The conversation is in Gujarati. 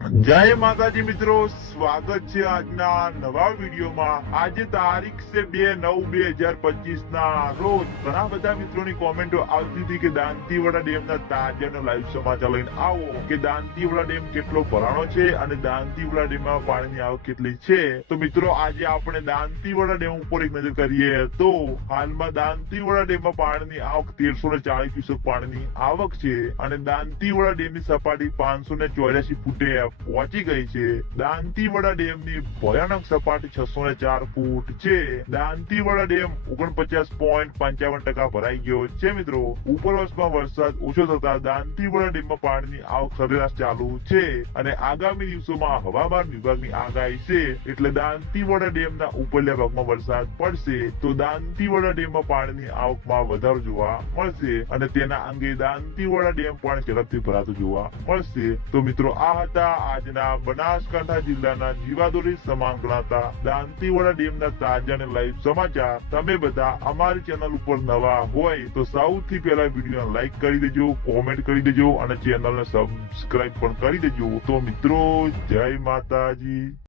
જય માતાજી મિત્રો, સ્વાગત છે આજના નવા વિડીયોમાં. આજે તારીખ છે બે નવ બે હજાર પચીસ ના રોજ. ઘણા બધા મિત્રોની કોમેન્ટો આવતી હતી કે દાંતીવાડા ડેમના તાજાનો લાઈવ સમાચાર લઈને આવો. કે દાંતીવાડા ડેમ કેટલો ભરાણો છે અને દાંતીવાડા ડેમમાં પાણીની આવક કેટલી છે? તો મિત્રો, આજે આપણે દાંતીવાડા ડેમ ઉપર એક નજર કરીએ તો હાલમાં દાંતીવાડા ડેમમાં પાણીની આવક તેરસો ને ચાલીસ ક્યુસેક પાણીની આવક છે અને દાંતીવાડા ડેમની સપાટી પાંચસો ને ચોર્યાસી ફૂટે પહોંચી ગઈ છે. દાંતીવાડા ડેમની ભયાનક સપાટી છસો ને ચાર ફૂટ છે. દાંતીવાડા ડેમ ઓગણપચાસ પોઈન્ટ પંચાવન ટકા ભરાઈ ગયો છે મિત્રો. ઉપરવાસમાં વરસાદ ઓછો થતા દાંતીવાડા ડેમમાં પાણીની આવક સરેરાશ ચાલુ છે અને આગામી દિવસોમાં હવામાન વિભાગની આગાહી છે એટલે દાંતીવાડા ડેમના ઉપરલા ભાગમાં વરસાદ પડશે તો દાંતીવાડા ડેમમાં પાણીની આવકમાં વધારો જોવા મળશે અને તેના અંગે દાંતીવાડા ડેમ પણ ઝડપથી ભરાતો જોવા મળશે. તો મિત્રો આ હતા આજના બનાસકાંઠા જિલ્લાના જીવાદોરી સમાન દાંતીવાડા ડેમના તાજા અને લાઈવ સમાચાર તમે બધા અમારી ચેનલ ઉપર નવા હોય તો સૌથી પહેલા વીડિયો લાઈક કરી દેજો કોમેન્ટ કરી દેજો અને ચેનલને સબસ્ક્રાઇબ પણ કરી દેજો. તો મિત્રો, જય માતાજી.